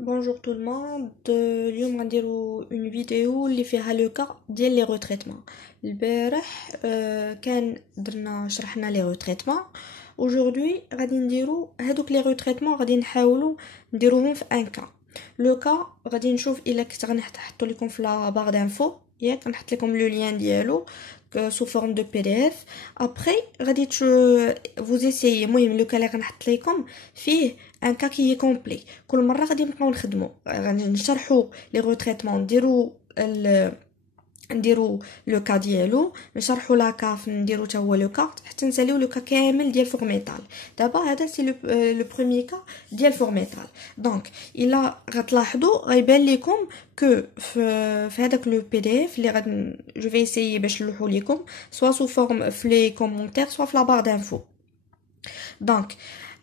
Bonjour tout le monde. اليوم غنديرو une vidéo اللي فيها لو كا ديال لي روتريتمون. البارح كان درنا شرحنا لي روتريتمون. aujourd'hui غادي نديرو هادوك لي روتريتمون، غادي نحاولو نديروهم في ان كا. لو كا غادي نشوف الا كنت غنحطو لكم في لا بار دانفو، ياك نحط لكم لو لين ديالو sous forme de PDF. après غادي vous essayez. المهم لو كا اللي غنحط لكم فيه ان كا كي كومبلي. كل مره غادي نبقاو نخدمو، غادي نشرحوا لي روتريتمون، نديرو لو كا ديالو، نشرحوا لا كاف، نديرو حتى هو لو كا حتى نساليو لو كا كامل ديال فورميتال. دابا هذا سي لو بروميير كا ديال فورميتال. دونك الا غتلاحظوا غيبان لكم كو في هذاك لو بي دي اف اللي غادي جو في اسيي باش نلوحو لكم سوا سو فورم في لي كومونتير سوا في لا بار دانفو. دونك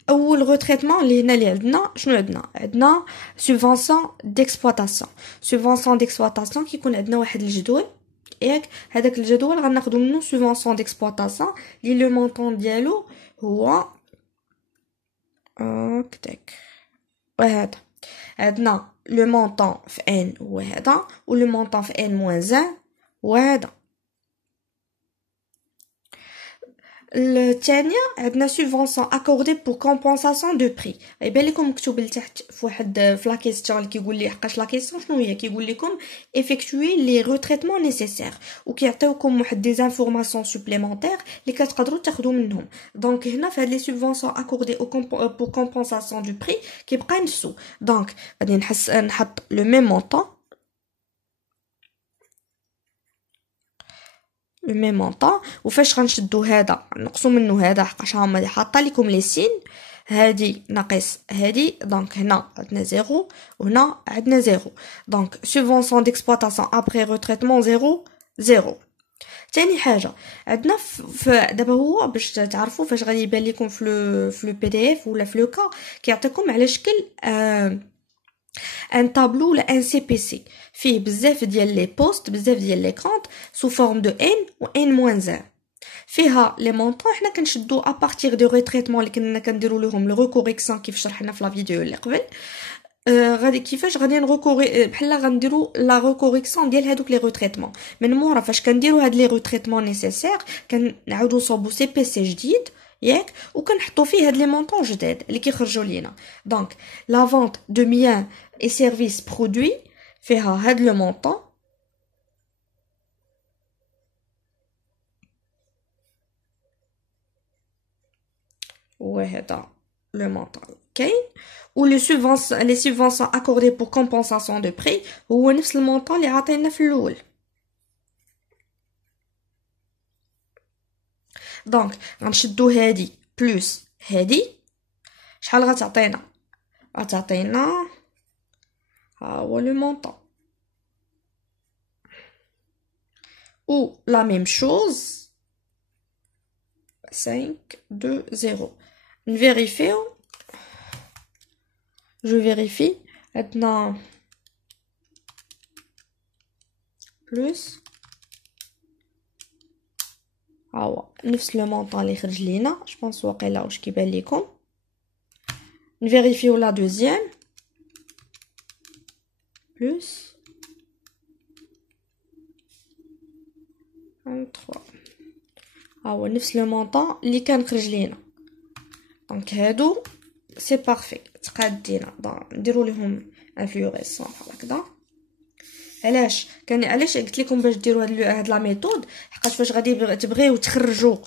اول روتريتمون اللي هنا اللي عندنا شنو عندنا سوبفونسيون ديكسبلوطاسيون. سوبفونسيون ديكسبلوطاسيون كيكون عندنا واحد الجدول، ياك هذاك الجدول غناخذوا منه سوبفونسيون ديكسبلوطاسيون اللي لو مونطون ديالو هو هكداك. وهذا عندنا لو مونطون في ان هو هذا، و لو مونطون في ان موان 1 وهذا. الثانيه عندنا سوبفونسيون اكوردي بور كومبونساسيون دو بري. يبان لكم مكتوب لتحت في واحد في لا كيسيون اللي كيقول لي حقاش لا كيسيون شنو هي، كيقول لكم effectuer لي روتريتمون نيسيسير، وكيعطيوكم واحد دي انفورماسيون سوبليمونتير اللي كتقدروا تاخذوا منهم. دونك هنا في هاد لي سوبفونسيون اكوردي بور كومبونساسيون دو بري كيبقى نفسو. دونك غادي نحط لو ميم مونطون، لو ميم مونطون. وفاش غنشدو هذا نقصو منه هذا حقاش هما حاطه لكم لي سين، هادي ناقص هادي، دونك هنا عندنا زيرو وهنا عندنا زيرو. دونك سوبفونسيون ديكسبلوطاسيون ابري روتريتمون زيرو زيرو. تاني حاجه عندنا دابا هو باش تعرفوا فاش غادي يبان لكم في لو بي دي اف ولا في لو كا كيعطيكم على شكل ان طابلو ولا ان سي بي سي فيه بزاف ديال لي بوست، بزاف ديال لي كونط سو فورم دو ان و ان موان 1. فيها لي مونطون حنا كنشدو ا بارتير دو ريتريتمون اللي كنا كنديروا لهم لو ريكوريكسيون كيف شرحنا في لا فيديو اللي قبل. غادي كيفاش غادي نغوكوري بحال غنديروا لا ريكوريكسيون ديال هادوك لي روتريتمون من مورا. فاش كنديروا هاد لي روتريتمون نيسيسير كنعاودو نصوبو سي بي سي جديد، ياك، وكنحطوا فيه هاد لي مونطون جداد اللي كيخرجوا لينا. دونك لا فونت دو بيان اي سيرفيس برودوي فيها هاد لو مونطون، وهذا لو مونطون كاين. و لي سوبفونسيون اكوردي بور كومبونساسيون دو بري هو نفس المونطون اللي عطينا في الاول. دونك غنشدو هادي بلس هادي، شحال غتعطينا ها هو لو مونطون. ou la même chose 5 2 0. نفيريفيو، je vérifie. عندنا بلس ها هو نفس لو مونطون اللي خرج لينا. جو بونس واقيلا واش كيبان لكم. نفيريفيو لا دوزيام بلس 3. ها هو نفس لو مونطون اللي كان خرج لينا. دونك هادو سي بارفي تقادينا. نديرو لهم انفلوريسون بحال هكذا. علاش قلت لكم باش ديروا هاد لا ميثود؟ حقاش فاش غادي تبغيو تخرجوا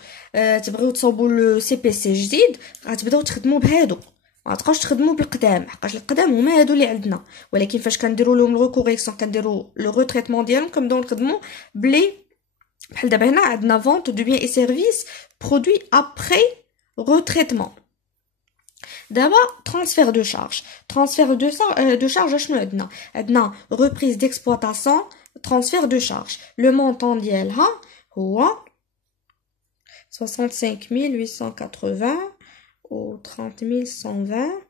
تبغيو تصوبوا لو سي بي سي جديد غتبداو تخدموا بهادو، ما تبقاوش تخدموا بالقدام حقاش القدام هما هادو اللي عندنا. ولكن فاش كنديروا لهم الريكوريكسيون كنديروا لو روتريتمون ديالهم كنبداو نخدموا بلي بحال دابا هنا عندنا فونت دو بيان اي سيرفيس برودوي ابري روتريتمون. دابا transfert de charge. transfert de charge شنو عندنا reprise d'exploitation transfert de charge. le montant ديالها هو 65880 و 30120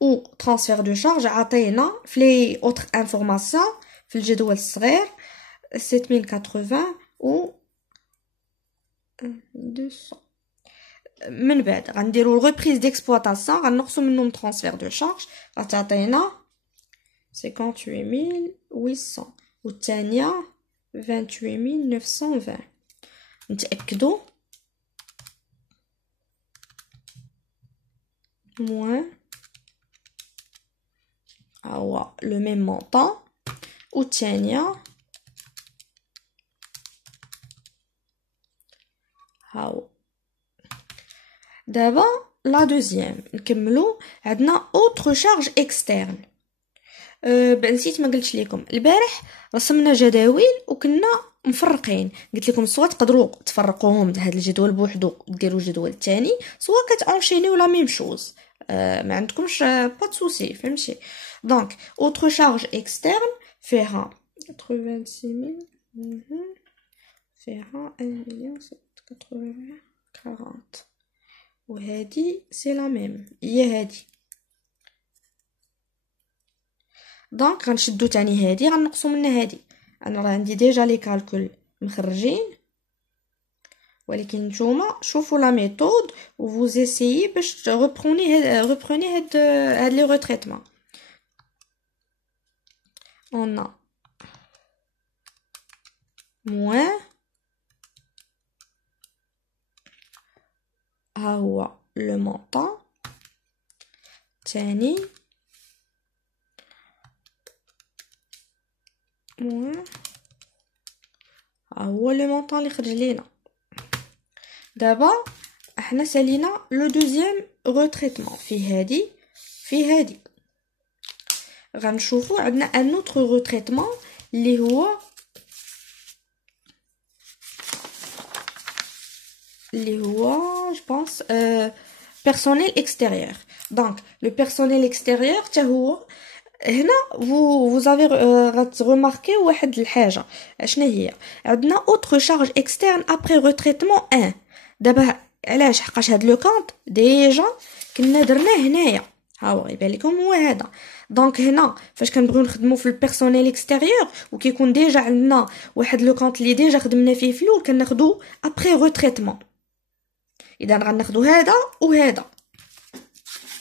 و transfert de charge عطينا في لي autres informations في الجدول الصغير 7080 و 200. من بعد غنديروا الريبريز ديكسبلوطاسيون غنقصوا منهم ترانسفير دو شارج غتعطينا 58800 والثانية 28920. نتأكدو موان هو لو ميم مونطون والثانية هاو. دابا لا دوزيام نكملو. عندنا اوتر شارج اكسترن. نسيت ما قلتش لكم البارح رسمنا جداول وكنا مفرقين. قلت لكم سواء تقدروا تفرقوهم هذا الجدول بوحدو ديروا جدول الثاني، سواء كتانشينيو لا ميم شوز. ما عندكمش با سوسي، فهمتي؟ دونك اوتر شارج اكسترن فيها 86000 فيها 1,780,40 وهادي سي لا ميم هي هادي. دونك غنشدو تاني هادي غنقصو منها هادي. انا راه عندي ديجا لي كالكول مخرجين، ولكن نتوما شوفوا لا ميثود و فوز اسيي باش ريبروني هاد لي ريتريتمون. on a moins ها هو لو مونطون تاني موان ها هو لو مونطون اللي خرج لينا. دابا احنا سالينا لو دوزيام روتريتمون في هادي غنشوفو عندنا ان اوتر روتريتمون اللي هو جو بونس بيرسونيل اكستيريور. دونك لو بيرسونيل اكستيريور حتى هو هنا vous avez غترماركي واحد الحاجه. شنو هي؟ عندنا اوتر شارج اكسترن ابري روتريتمون 1. دابا علاش؟ حقاش هاد لو كونط ديجا كنا درناه هنايا، ها هو يبان لكم هو هذا. دونك هنا فاش كنبغيو نخدمو في البيرسونيل اكستيريور وكيكون ديجا عندنا واحد لو كونط اللي ديجا خدمنا فيه في الاول كناخدو ابري روتريتمون. اذا غناخدو هذا وهذا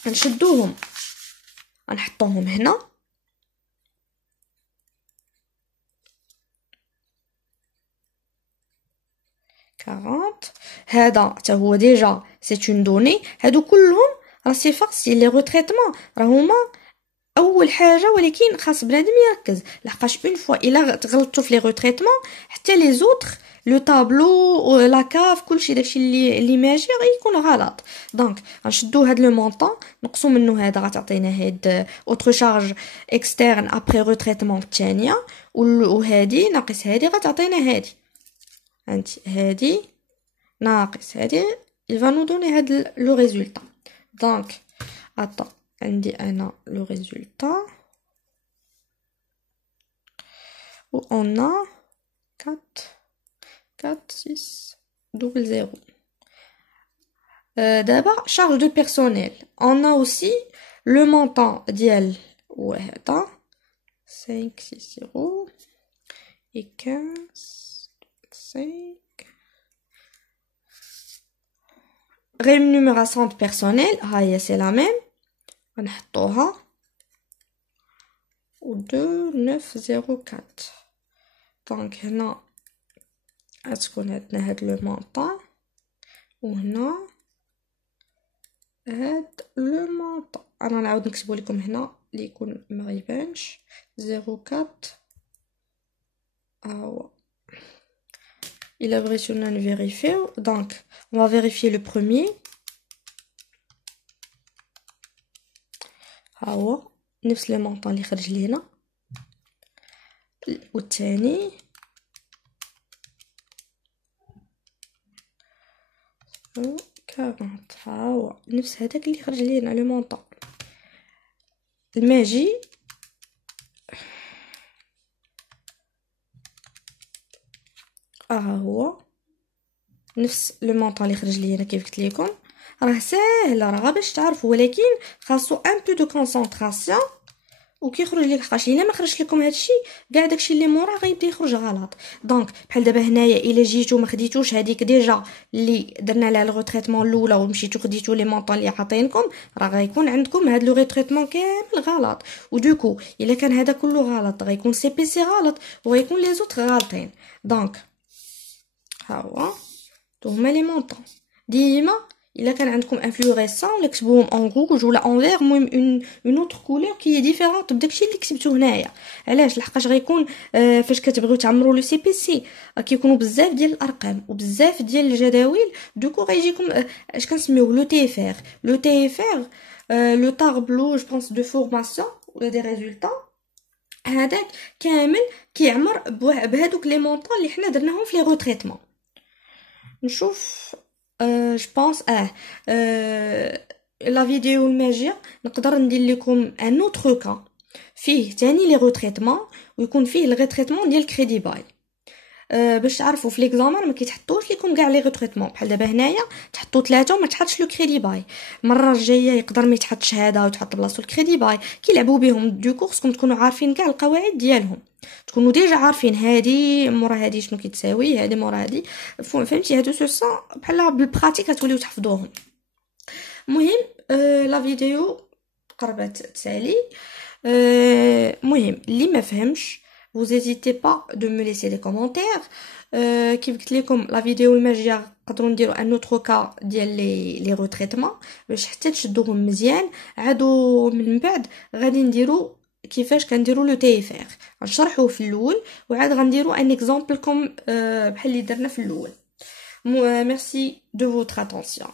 نشدوهم نحطوهم هنا كارونت. هذا حتى هو ديجا سي اون دوني. هادو كلهم راه سي فاكسي لي روتريتمون راه هما اول حاجه، ولكن خاص بنادم يركز لحقاش اون فوا الا تغلطتوا في لي روتريتمون حتى لي زوتر لو طابلو لا كاف كلشي داكشي اللي ماشي غيكون غلط. دونك غنشدو هاد لو مونطون نقصو منه هذا غتعطينا هاد اوتر شارج اكسترن ابري روتريتمون الثانيه، وهادي ناقص هادي غتعطينا هادي. هانتي هادي ناقص هادي il va nous donner هاد لو ريزولطا. دونك attends عندي انا لو ريزولطا و on a 4,6,0,0. دابا charge de personnel on a aussi le montant ديال وهذا 5,6,0 et 15,5 rémunération de personnel ها هي سي لا ميم غنحطوها و 2,904. دونك هنا غتكون عندنا هاد لو مونطون وهنا هاد لو مونطون. انا نعاود نكتبو لكم هنا اللي يكون ما يبانش 04 هو. الا بغيتونا نفيريفيو دونك on va vérifier le premier. ها هو نفس لي مونطون اللي خرج لينا، والثاني كارونت ها هو نفس هذاك اللي خرج لينا لو مونطون. الماجي ها هو نفس لو مونطون اللي خرج لينا كيف قلت لكم. راه ساهل راه باش تعرفوا، ولكن خاصو ان بو دو كونسونطراسيون وكيخرج لك حقاش الا ما خرجش لكم هادشي كاع داكشي اللي موراه غيبدا يخرج غلط. دونك بحال دابا هنايا الا جيتو ما خديتوش هذيك ديجا اللي درنا لها لو تريتمون الاولى ومشيتو خديتو لي مونطون اللي عاطينكم، راه غيكون عندكم هاد لو تريتمون كامل غلط. ودوكو الا كان هذا كله غلط غيكون سي بي سي غلط وغيكون لي زوت غالطين. دونك ها هو هما لي مونطون. ديما الا كان عندكم ان فلوريسون نكتبوهم اون روج ولا اون فيغ، المهم اون اوتر كولور كي ديفيرونت بداكشي اللي كتبتو هنايا. علاش؟ لحقاش غيكون فاش كتبغيو تعمروا لو سي بي سي كيكونوا بزاف ديال الارقام وبزاف ديال الجداول، دوكو غيجيكم اش كنسميوه لو تي اف ار. لو تي اف ار لو طابلو جو بونس دو فورماسيون ولا دي ريزولطا، هذاك كامل كيعمر بهذوك لي مونطون اللي حنا درناهم في لي روتريتمون. نشوف جو بونس لا فيديو الماجيه نقدر ندير لكم ان اوتر كا فيه تاني لي روتريتمون ويكون فيه الريتريتمون ديال كريدي باي. باش تعرفوا في ليكزامان ما كيتحطوش لكم كاع لي ريتريتمون. بحال دابا هنايا تحطوا 3 وما تحطش لو كريدي باي. المره الجايه يقدر ما يتحطش هذا وتحط بلاصتو الكريدي باي. كيلعبوا بهم دوكو خصكم تكونوا عارفين كاع القواعد ديالهم، تكونوا ديجا عارفين هادي مورا هادي شنو كيتساوي، هادي مورا هادي، فهمتي؟ هادو سو بحال بالبراتيك غتوليو تحفظوهم. المهم لا فيديو قربت تسالي. مهم اللي ما فهمش vous n'hésitez pas de me laisser des commentaires. كيف قلت لكم لا فيديو الماجيه نقدروا نديروا ان اوتر كا ديال لي روتريتمون باش حتى تشدوهم مزيان. عادو من بعد غادي نديروا كيفاش كنديروا لو تي اف ار، غنشرحوه في الاول وعاد غنديروا ان اكزامبل كوم بحال اللي درنا في الاول. ميرسي دو فوتر اتونسيون.